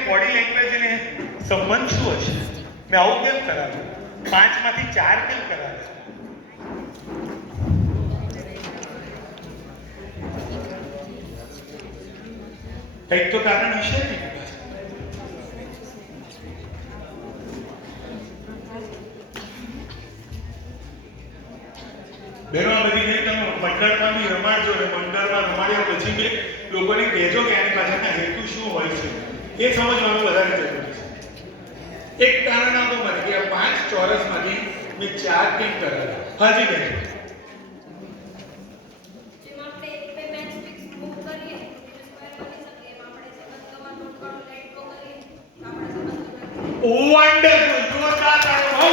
એની body language અને સંબંધ શું હશે? મેં આવું કેમ કરાવ્યું? 5 માંથી 4 કેમ કરાવ્યા? કંઈક તો કારણ હશે ને. બેનો આ બધી નહીં તમે મંડળમાં બી રમાડજો ને મંડળમાં રમાડ્યા પછી બી લોકોને કહેજો કે આની પાછળના હેતુ શું હોય છે એ સમજવાનું વધારે જરૂરી છે. એક કારણ આપો મને કે આ 5 ચોરસમાંથી મેં 4 કેમ કરાવ્યા? હાજી બેન. વન્ડરફુલ, જોરદાર તાળીઓ.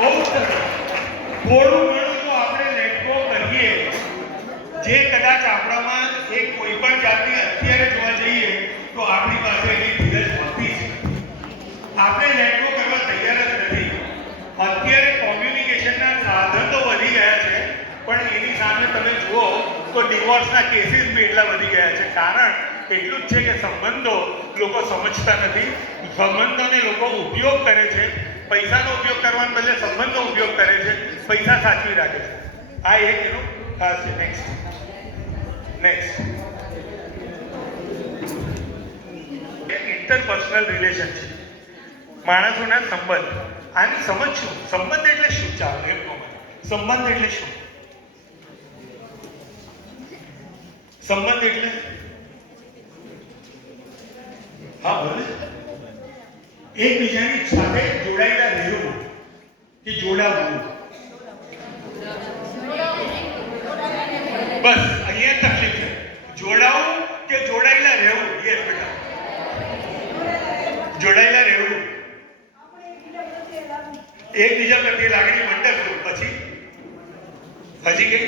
બહુ સરસ. થોડું ઘણું તો આપણે લેટ ગો કરીએ, જે કદાચ આપણામાં એક કોઈ પણ જાતની અત્યારે જોવા જઈએ તો આપણી પાસે એની ધીરજ હોતી છે. આપણે લેટ ગો કરવા તૈયાર જ નથી. અત્યારે કોમ્યુનિકેશનના સાધનો વધી ગયા છે, પણ એની સામે તમે જુઓ તો ડિવોર્સના કેસીસ બી એટલા વધી ગયા છે. કારણ એટલું જ છે કે સંબંધો લોકો સમજતા નથી. સંબંધોને લોકો ઉપયોગ કરે છે. પૈસાનો ઉપયોગ કરવાને બદલે સંબંધનો ઉપયોગ કરે છે. પૈસા સાચવી રાખે છે. આ એક એનો ખાસ છે. નેક્સ્ટ ઇન્ટરપર્સનલ રિલેશનશિપ, માણસોના સંબંધ. આની સમજ શું? સંબંધ એટલે શું? ચાલો એમ કહો. સંબંધ એટલે શું? સંબંધ એટલે હા બોલે એકબીજાની સાથે જોડાયેલા રહેવું કે જોડાવવું. બસ અહીંયા તકલીફ છે. જોડાવું કે જોડાયેલા રહેવું? યસ બેટા, જોડાયેલા રહેવું. એકબીજા પ્રત્યે લાગણી મંડળ. પછી હજી કઈ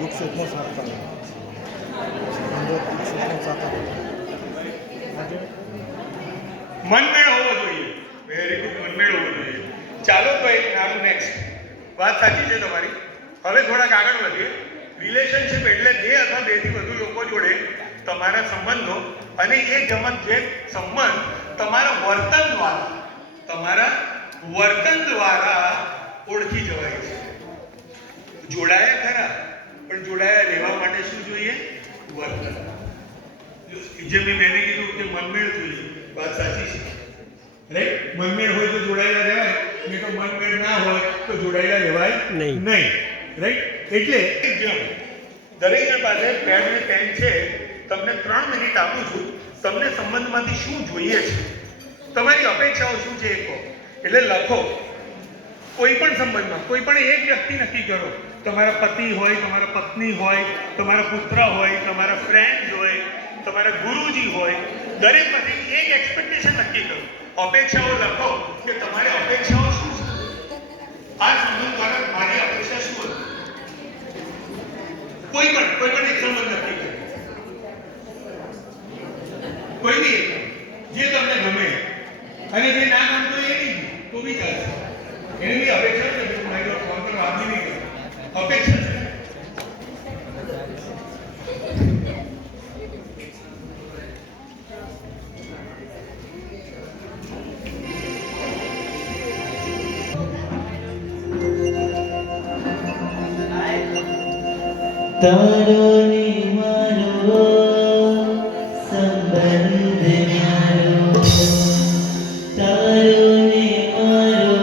दुख सुखનો साथ करવો, મનમેળ હોવો જોઈએ. વેરી ગુડ, મનમેળ હોવો જોઈએ. ચાલો તો એક નાનું નેક્સ્ટ વાત સાચી છે તમારી. હવે થોડાક આગળ વધીએ. રિલેશનશિપ એટલે 2 અથવા 2 થી વધુ લોકો જોડે તમારા સંબંધો, અને એ જે સંબંધ તમારા વર્તન દ્વારા ઓળખી જવાય છે. જોડાયા ખરા, પણ જોડાયા રહેવા માટે શું જોઈએ? વર્તન. જે મેં કીધું કે મનમેળ જોઈએ. વાત સાચી છે, રાઈટ? મનમેળ હોય તો જોડાયેલા રહેવાય, નહીં તો મનમેળ ના હોય તો જોડાયેલા રહેવાય નહીં, રાઈટ? એટલે દરેક જણ પાસે પેન અને પેન છે. તમને 3 મિનિટ આપું છું. તમને સંબંધમાંથી શું જોઈએ છે, તમારી અપેક્ષાઓ શું છે એ કહો. એટલે લખો. કોઈ પણ સંબંધમાં કોઈ પણ એક વ્યક્તિ નક્કી કરો. તમારા પતિ હોય, તમારા પત્ની હોય, તમારા પુત્ર હોય, તમારા ફ્રેન્ડ હોય, તમારા ગુરુજી હોય, દરેકમાંથી એક એક્સપેક્ટેશન નક્કી કરો. અપેક્ષાઓ લખો કે તમારી અપેક્ષાઓ શું છે. આ સંબંધ દ્વારા મારી અપેક્ષા શું હતી. કોઈ પણ એક સંબંધ નક્કી કરો. કોઈ બી જે તમને ગમે, અને જે ના ગમતો એ નહીં તો બી ચાલશે. એને બી અપેક્ષા છે કે મારી ફોન પર વાત નહીં કરે. અપેક્ષા છે. તારો ને મારો સંબંધ ન્યારો, તારો ને મારો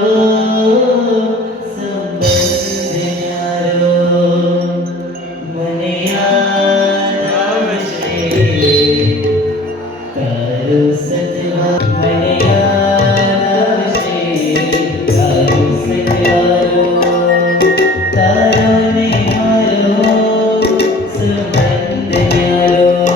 સંબંધ ન્યારો. મને યાદ આવશે તારો સતવારો, મને યાદ આવશે તારો સતવારો. તારો ને મારો સંબંધ ન્યારો.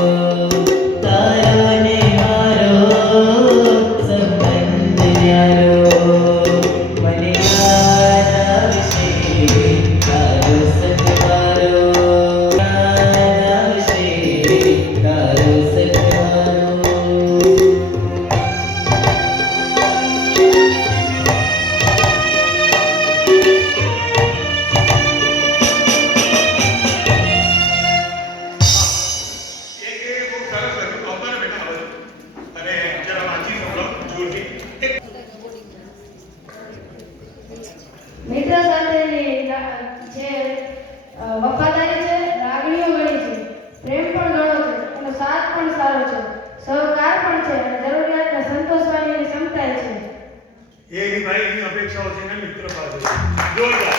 એની ભાઈ એની અપેક્ષાઓ છે ને મિત્ર પાસે જોરદાર.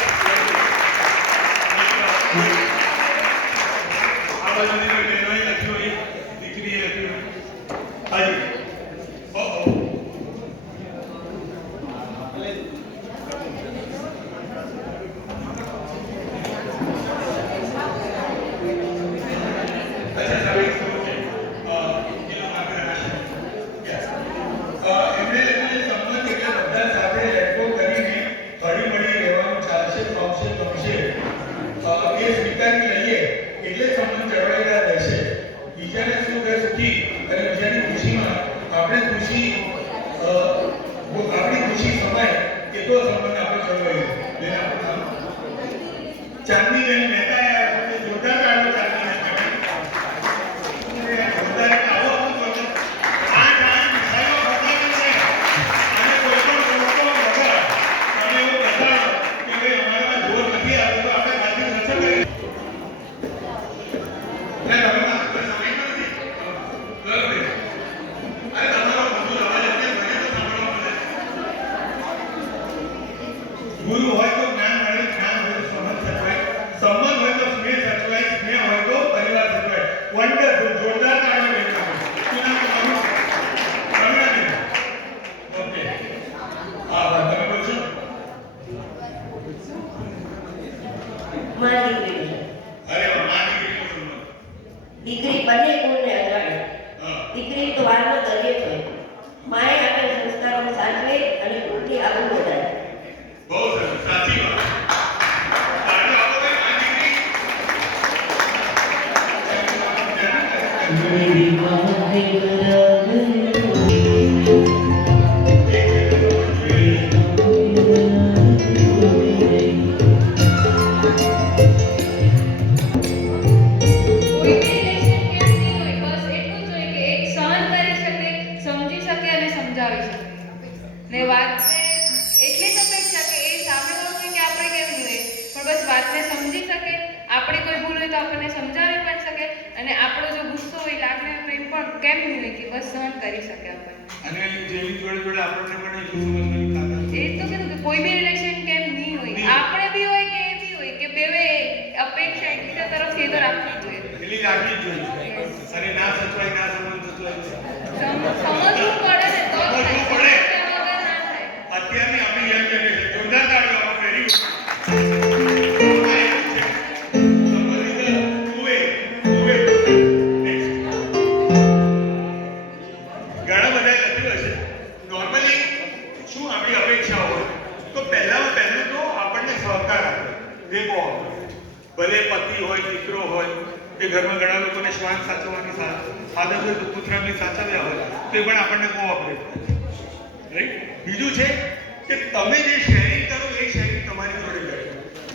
આ બાજુની કોઈ બહેનોએ લખ્યું હોય, દીકરીએ લખ્યું હોય. હાજી. ચાંદની બેન મહેતા જોરદાર કાઢો ચાંદની બેન જોરદાર આવો આવો બોલો. આ મિસાઈલો બતાવે છે અને કોઈ પણ લોકો વગર તમે એવું બતાવો કે ભાઈ અમારામાં જોર નથી આવતો તો આપણે ખાલી રચના કરીએ. તમે સમય નથી બરાબર. અરે તમારો મજૂર અવાજ એટલે મને તો સાંભળવા મળે. ગુરુ હોય તો જ્ઞાન મળે, જ્ઞાન હોય તો સમજ સચવાય, સમજ હોય તો સ્નેહ સચવાય, સ્નેહ હોય તો પરિવાર સચવાય. વન્ડરફુલ, જોરદાર તાળીઓ બેઠા છે. શું નામ તમારું? પ્રવીણાબેન. ઓકે. હા બસ તમે બોલશો. માં દીકરી અરે વાહ, માં દીકરીનો સંબંધ. દીકરી બંને કુળને અજાણે. હા. દીકરી તો વારનો દરિયો છે. માએ આપેલ સંસ્કારોને સાચવે અને કુળથી આગળ વધારે. બહુ સરસ, સાચી વાત. તાળીઓ આપો ભાઈ, માં દીકરી. मेरी माँ है કોઈ બી રિલેશન કેમ નહીં હોય, બસ એટલું જ હોય કે એક સહન કરી શકે, સમજી શકે અને સમજાવી શકે. ને વાતને એટલી જ અપેક્ષા કે એ સામેવાળો હોય કે આપણે કેમ નહીં હોય, પણ બસ વાતને સમજી શકે, આપણી કોઈ ભૂલ હોય તો આપણને સમજાવી પણ શકે, અને આપણો જો ગુસ્સો હોય, લાગણી હોય, પ્રેમ પણ કેમ નહીં હોય કે બસ સહન કરી શકે આપણને. અને જેવી જોડે જોડે આપણને પણ એટલું સમજવાની તાકાત એ તો કીધું કે કોઈ બી રિલેશન કેમ નહીં હોય, આપણે બી હોય કે એ બી હોય, કે બેવે અપેક્ષા એકબીજા તરફથી એ તો રાખવી જ જોઈએ. એટલી રાખવી જ જોઈએ. અને ના સચવાય, ના સંબંધ સચવાય. સમજવું પડે ને તો જ થાય. સમજવું પડે. સમજ્યા વગર ના થાય. અત્યારની આપણી યંગ જનરેશન જોરદાર તાળીઓ આપો. Very good. ઘણા બધા લખ્યું હશે. નોર્મલી શું આપણી અપેક્ષા હોય તો પહેલામાં પહેલું તો આપણને સહકાર આપે, દેખો આપે. ભલે પતિ હોય, દીકરો હોય કે ઘરમાં ઘણા લોકોને શ્વાન સાચવવાની આદત હોય તો પુત્રની સાચવ્યા હોય તો એ પણ આપણને કોઓપરેટ કરે. રાઈટ. બીજું છે કે તમે જે શેરિંગ કરો એ શેરિંગ તમારી જોડે કરે.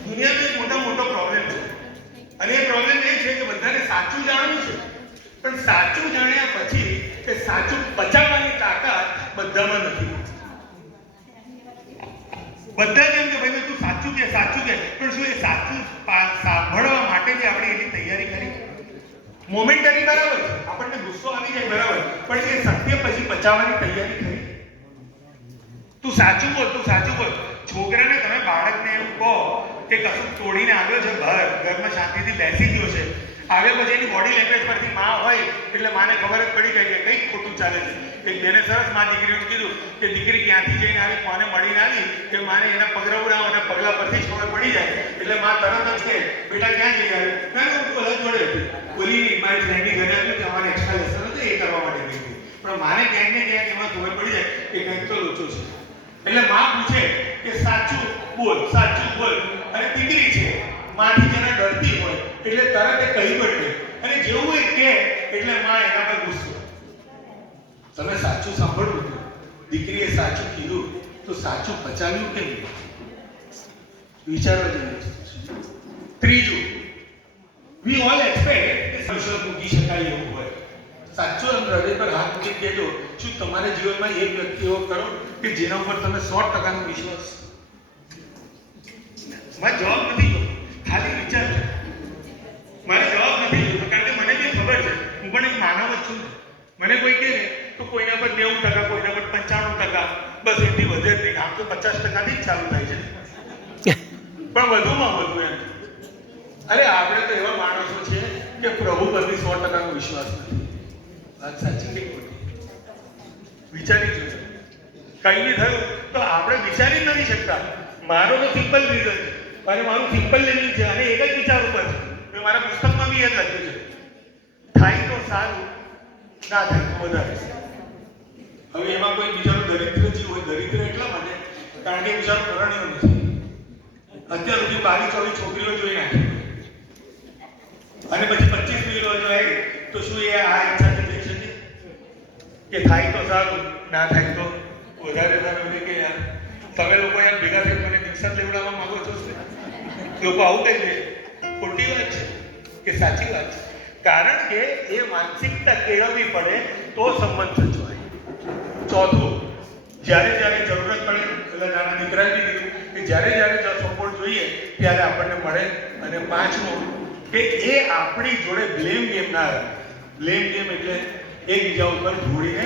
દુનિયાનો એક મોટો પ્રોબ્લેમ છે અને એ પ્રોબ્લેમ એ છે કે બધાને સાચું જાણવું છે, પણ સાચું જાણ્યા પછી કે સાચું બચાવવાની તાકાત બધામાં નથી. બધા જ એમ કે ભાઈ તું સાચું કે, પણ શું એ સાચું સાંભળવા માટે જે આપણે એની તૈયારી કરી? મોમેન્ટરી બરાબર છે, આપણને ગુસ્સો આવી જાય બરાબર, પણ એ સત્ય પછી બચાવવાની તૈયારી કરી. તું સાચું બોલ, તું સાચું બોલ. છોકરાને તમે બાળકને એવું કહો કે કશું તોડીને આવ્યો છે બહાર, ઘરમાં શાંતિથી બેસી ગયો છે, આવ્યા પછી એની બોડી લેંગ્વેજ પરથી માં હોય એટલે માને ખબર જ પડી ગઈ કે કંઈક ખોટું ચાલે છે. એક બેને સરસ માં દીકરીને કીધું કે દીકરી ક્યાંથી જઈને આવી, કોને મળીને આવી, કે માને એના પગરવડાઓ અને પગલા પરથી જ ખબર પડી જાય. એટલે માં તરત જ કે બેટા ક્યાં જઈ આવી? ના હું બધા જોડે હતી. ઓલી મારી ફ્રેન્ડની ઘરે હતું, અમારે એક્સ્ટ્રા લેસન હતું એ કરવા માટે ગઈ હતી. પણ માને ક્યાંક ને ક્યાંક એમાં ખબર પડી જાય કે કંઈક તો લોચો છે. એટલે માં પૂછે કે સાચું બોલ, સાચું બોલ. અને દીકરી છે માથી જેને ડરતી હોય એટલે તરત એ કહી પડે, અને જેવું એ કહે એટલે માં એના પર ગુસ્સો. તમે સાચું સાંભળવું હતું, દીકરીએ સાચું કીધું તો સાચું બચાવ્યું કેમ નહીં? વિચારવા જેવી વસ્તુ છે. ત્રીજું, વી ઓલ એક્સપેક્ટ કે વિશ્વાસ મૂકી શકાય એવું હોય. સાચો એમ હૃદય પર હાથ મૂકી કહેજો, શું તમારા જીવનમાં એક વ્યક્તિ એવો કરો કે જેના ઉપર તમે 100% વિશ્વાસ? મારે જવાબ નથી જોતો, ખાલી વિચાર છે. મારે જવાબ નથી જોતો, કારણ કે મને બી ખબર છે હું પણ એક માનવ જ છું. મને કોઈ કહે ને તો કોઈના પર 90%, કોઈના પર 95%, બસ એથી વધે જ નહીં. આમ તો 50% થી જ ચાલુ થાય છે, પણ વધુમાં વધુ એમ. અરે આપણે તો એવા માણસો છે કે પ્રભુ પરથી 100% વિશ્વાસ નથી. વાત સાચી કે ખોટી? વિચારી જોજો. કઈ બી થયું તો આપણે વિચારી જ નથી શકતા. મારો તો સિમ્પલ રીઝન છે, અને મારું સિમ્પલ લિવિંગ છે, અને એક જ વિચાર ઉપર છે. મેં મારા પુસ્તકમાં બી એ જ લખ્યું છે, થાય તો સારું, ના થાય તો વધારે. હવે એમાં કોઈ બિચારો દરિદ્ર જીવ હોય, દરિદ્ર એટલા માટે કારણ કે બિચારો પરણ્યો નથી. અત્યાર સુધી 22-24 છોકરીઓ જોઈ નાખી, અને પછી 25 મિનિટો જોઈએ તો શું એ આ ઈચ્છાથી થઈ શકે કે થાય તો સારું, ના થાય તો વધારે સારું? કે યાર તમે લોકો યાર ભેગા થઈ મને મિક્સર લેવડાવવા માંગો છો? લોકો આવું કહી દે. ખોટી વાત છે કે સાચી વાત છે? કારણ કે એ માનસિકતા કેળવવી પડે તો સંબંધ સચવાય. ચોથું, જ્યારે જ્યારે જરૂરત પડે, એટલે નાના દીકરાએ બી કીધું કે જ્યારે જ્યારે સપોર્ટ જોઈએ ત્યારે આપણને મળે. અને પાંચમું, કે એ આપણી જોડે બ્લેમ ગેમ ના રહે. બ્લેમ ગેમ એટલે એકબીજા ઉપર ધૂળીને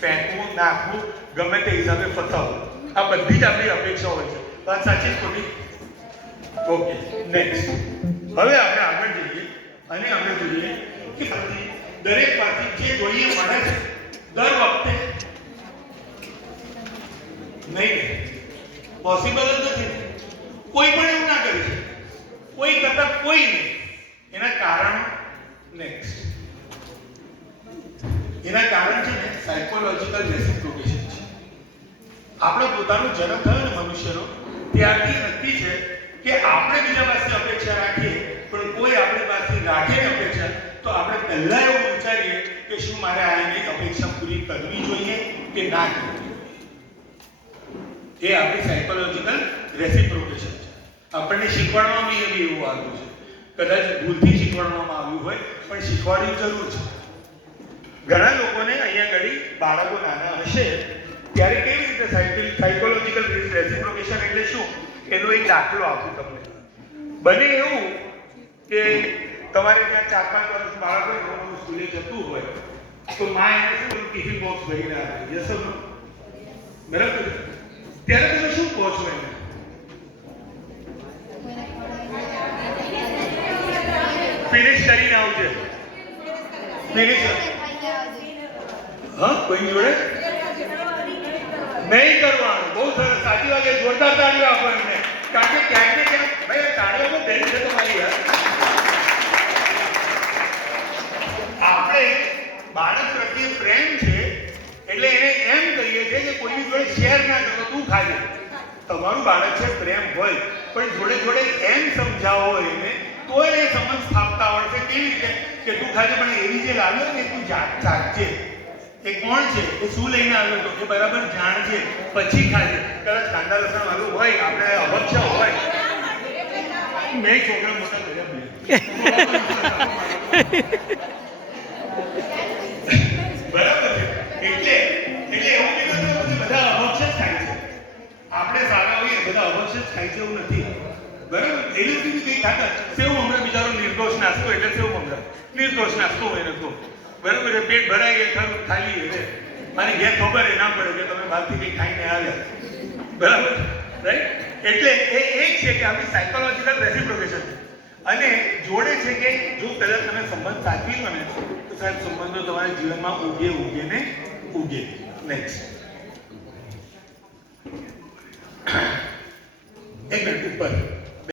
ફેંકવું, નાખવું, ગમે તે હિસાબે ફસાવવું. આ બધી જ આપણી અપેક્ષા હોય છે. વાત સાચી જ ખોટી? Okay, next. હવે આપણે આગળ જઈએ અને આપણે જોઈએ કે દરેક પાસેથી જે જોઈએ મળે છે દર વખતે નહીં, પોસિબલ જ નથી. કોઈ પણ એવું ના કરી શકે, કોઈ કરતા કોઈ નહીં. એના કારણ નેક્સ્ટ, એના કારણ છે ને સાયકોલોજીકલ રેસિપ્રોકેશન છે. આપણો પોતાનો જન્મ થયો ને મનુષ્યનો, ત્યારથી નક્કી છે કે આપણે બીજા પાસે અપેક્ષા રાખીએ, પણ કોઈ આપણી પાસે રાખે ને અપેક્ષા, તો આપણે પહેલા એવું વિચારીએ કે શું મારે આ એની અપેક્ષા પૂરી કરવી જોઈએ કે ના કરવી જોઈએ. એ આપણી સાયકોલોજીકલ રેસિપ્રોકેશન છે. આપણને શીખવાડવામાં બી એવું આવ્યું છે. કદાચ ભૂલથી શીખવાડવામાં આવ્યું હોય, પણ શીખવાડ્યું જરૂર છે. ઘણા લોકોને અહીંયા ઘડી બાળકો નાના હશે ત્યારે કેવી રીતે સાયકોલોજીકલ રેસિપ્રોકેશન એટલે શું એનો એક દાખલો આપું તમને. બને એવું કે તમારે ત્યાં 4-5 વર્ષ બાળક હોય, સ્કૂલે જતું હોય, તો માં એને શું ટિફિન બોક્સ ભરીને આપે, યસ ઓર નો? બરાબર? ત્યારે તમે શું કહો છો એને? ફિનિશ કરીને આવજે. ફિનિશ. હા, કોઈ જોડે નહીં કરવાનું. બહુ સરસ, સાચી વાત છે. જોરદાર તાળીઓ આપો એમને. કારણ કે ક્યાંક ને ક્યાંક ભાઈ તાળીઓમાં બેન છે તમારી યાર. આપણે બાળક પ્રત્યે પ્રેમ છે એટલે એને એમ કહીએ છીએ કે કોઈની જોડે શેર ના કરો, તું ખાજે. તમારું બાળક છે, પ્રેમ હોય, પણ જોડે જોડે એમ સમજાવો એને તો એ સમજ સ્થાપતા આવડશે. કેવી રીતે કે તું ખાજે, પણ એવી જે લાવ્યો ને તું ચાખજે. એ કોણ છે, એ શું લઈને આવ્યો તો એ બરાબર જાણજે, પછી ખાજે. કદાચ કાંદા લસણ વાળું હોય, આપણે અભક્ષ હોય, મેં છોકરા મોટા કર્યા બરાબર છે. એટલે એવું નહીં બધા અભક્ષ જ થાય છે. આપણે સારા હોઈએ બધા અભક્ષ જ થાય છે એવું નથી. બરાબર? એવી રીતે કંઈ ખાતા સેવ મમરા, બિચારો નિર્દોષ નાસ્તો એટલે સેવ મમરા, નિર્દોષ નાસ્તો હોય ને તો બરાબર, પેટ ભરાય એ ખાલી એટલે અને ઘેર ખબર એ ના પડે કે તમે બહારથી કંઈ ખાઈને આવ્યા. બરાબર, રાઈટ? એટલે એ એક છે કે આપણી સાયકોલોજીકલ રેસિપ્રોકેશન છે. અને જોડે છે કે જો કદાચ તમે સંબંધ સાચવી લો ને તો સાહેબ સંબંધો તમારા જીવનમાં ઉગે ને ઉગે. નેક્સ્ટ.